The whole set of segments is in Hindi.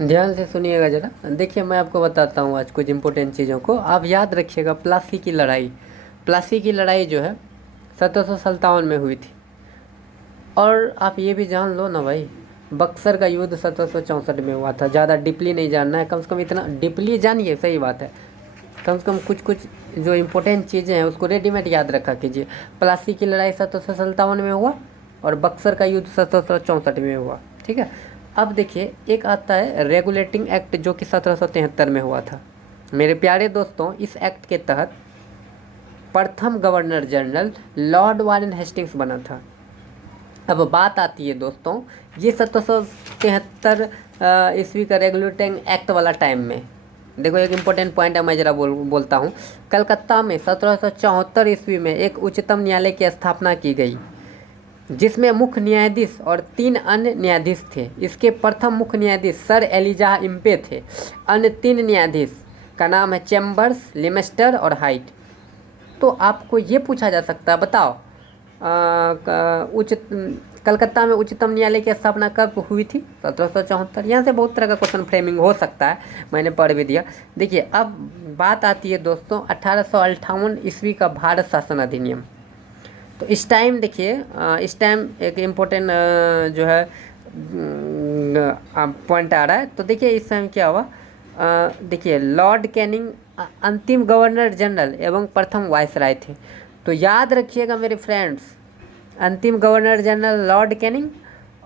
ध्यान से सुनिएगा ज़रा। देखिए मैं आपको बताता हूँ आज कुछ इम्पोर्टेंट चीज़ों को, आप याद रखिएगा। प्लासी की लड़ाई, प्लासी की लड़ाई जो है 1757 में हुई थी। और आप ये भी जान लो ना भाई, बक्सर का युद्ध 1764 में हुआ था। ज़्यादा डीपली नहीं जानना है, कम से कम इतना डीपली जानिए, सही बात है। कम से कम कुछ कुछ जो इम्पोर्टेंट चीज़ें हैं उसको रेडीमेड याद रखा कीजिए। प्लासी की लड़ाई 1757 में हुआ और बक्सर का युद्ध 1764 में हुआ, ठीक है। अब देखिए एक आता है रेगुलेटिंग एक्ट जो कि 1773 में हुआ था। मेरे प्यारे दोस्तों, इस एक्ट के तहत प्रथम governor general Lord Warren Hastings बना था। अब बात आती है दोस्तों, ये 1773 ईस्वी का रेगुलेटिंग एक्ट वाला टाइम में देखो, एक इम्पोर्टेंट पॉइंट है, मैं ज़रा बोलता हूँ। कलकत्ता में 1774 ईस्वी में एक उच्चतम न्यायालय की स्थापना की गई, जिसमें मुख्य न्यायाधीश और 3 अन्य न्यायाधीश थे। इसके प्रथम मुख्य न्यायाधीश सर एलिजा इम्पे थे। अन्य 3 न्यायाधीश का नाम है चैम्बर्स, लिमेस्टर और हाइट। तो आपको ये पूछा जा सकता है, बताओ कलकत्ता में उच्चतम न्यायालय की स्थापना कब हुई थी? 1774। यहाँ से बहुत तरह का क्वेश्चन फ्रेमिंग हो सकता है, मैंने पढ़ भी दिया। देखिए अब बात आती है दोस्तों 1858 ईस्वी का भारत शासन अधिनियम। तो इस टाइम देखिए, इस टाइम एक इम्पोर्टेंट जो है पॉइंट आ रहा है। तो देखिए इस टाइम क्या हुआ, देखिए लॉर्ड कैनिंग अंतिम गवर्नर जनरल एवं प्रथम वायसराय थे। तो याद रखिएगा मेरे फ्रेंड्स, अंतिम गवर्नर जनरल लॉर्ड कैनिंग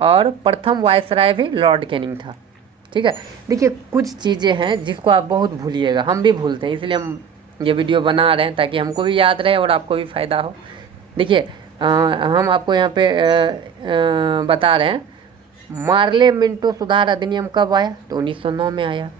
और प्रथम वायसराय भी लॉर्ड कैनिंग था, ठीक है। देखिए कुछ चीज़ें हैं जिसको आप बहुत भूलिएगा, हम भी भूलते हैं, इसलिए हम ये वीडियो बना रहे हैं ताकि हमको भी याद रहे और आपको भी फ़ायदा हो। देखिए हम आपको यहाँ पे बता रहे हैं, मार्ले मिंटो सुधार अधिनियम कब आया? तो 1909 में आया।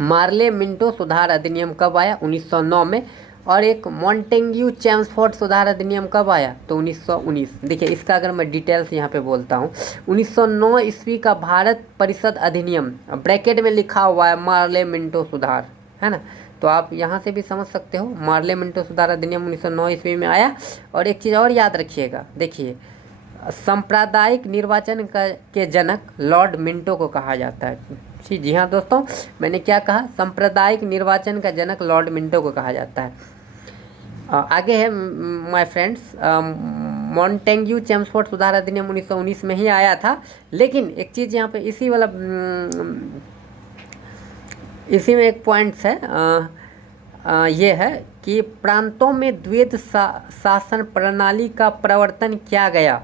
मार्ले मिंटो सुधार अधिनियम कब आया? 1909 में। और एक मॉन्टेग्यू चैम्सफोर्ड सुधार अधिनियम कब आया? तो 1919। देखिए इसका अगर मैं डिटेल्स यहाँ पे बोलता हूँ, 1909 ईस्वी का भारत परिषद अधिनियम, ब्रैकेट में लिखा हुआ है मार्ले मिंटो सुधार, है ना। तो आप यहाँ से भी समझ सकते हो, मार्ले मिंटो सुधार अधिनियम 1909 ईस्वी में आया। और एक चीज़ और याद रखिएगा, देखिए सांप्रदायिक निर्वाचन के जनक लॉर्ड मिंटो को कहा जाता है। जी हाँ दोस्तों, मैंने क्या कहा? सांप्रदायिक निर्वाचन का जनक लॉर्ड मिंटो को कहा जाता है। आगे है माय फ्रेंड्स, मॉन्टेग्यू चैम्सफोर्ड सुधार अधिनियम 1919 में ही आया था। लेकिन एक चीज़ यहाँ पे इसी वाला इसी में एक पॉइंट्स है, ये है कि प्रांतों में द्वैध शासन प्रणाली का प्रवर्तन किया गया।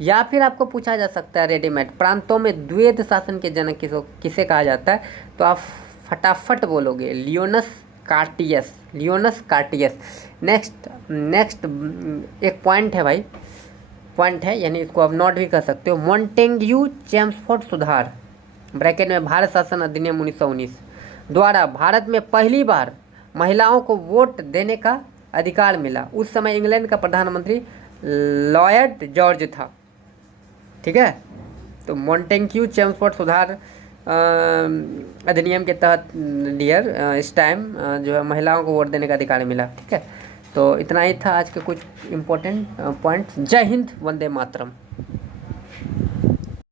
या फिर आपको पूछा जा सकता है रेडीमेड, प्रांतों में द्वैध शासन के जनक किसे कहा जाता है? तो आप फटाफट बोलोगे लियोनस कार्टियस, लियोनस कार्टियस। नेक्स्ट एक पॉइंट है भाई, पॉइंट है, यानी इसको आप नोट भी कर सकते हो। मॉन्टेग्यू चैम्सफोर्ड सुधार ब्रैकेट में भारत शासन अधिनियम 1919 द्वारा भारत में पहली बार महिलाओं को वोट देने का अधिकार मिला। उस समय इंग्लैंड का प्रधानमंत्री लॉयड जॉर्ज था, ठीक है। तो मॉन्टेग्यू चैम्सफोर्ड सुधार अधिनियम के तहत डियर इस टाइम जो है महिलाओं को वोट देने का अधिकार मिला, ठीक है। तो इतना ही था आज के कुछ इम्पोर्टेंट पॉइंट्स। जय हिंद, वंदे मातरम।